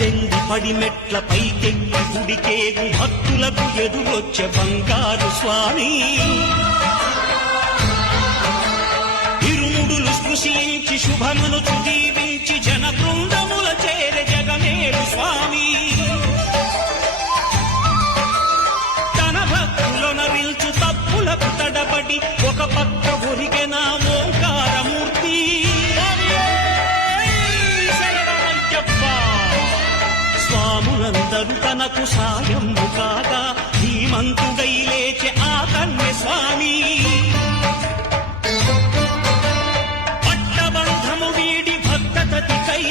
పద్దెనిమిది పడిమెట్ల పైకెక్కి గుడికేగు భక్తులకు ఎదురొచ్చే బంగారు స్వామి. ఇరుముడులు స్పృశించి శుభమనుచు దీవించి జన బృందముల చేరే జగమేలు స్వామి. తన భక్తులను విల్చు తప్పులకు తడబడి ఒక పక్క ఒరిగెన ఓంకారమూర్తి. స్వాములందరూ తనకు సాయము కాగా ధీమంతుడై లేచే ఆ కన్య స్వామి. పట్టబంధము వీడి భక్తతతికై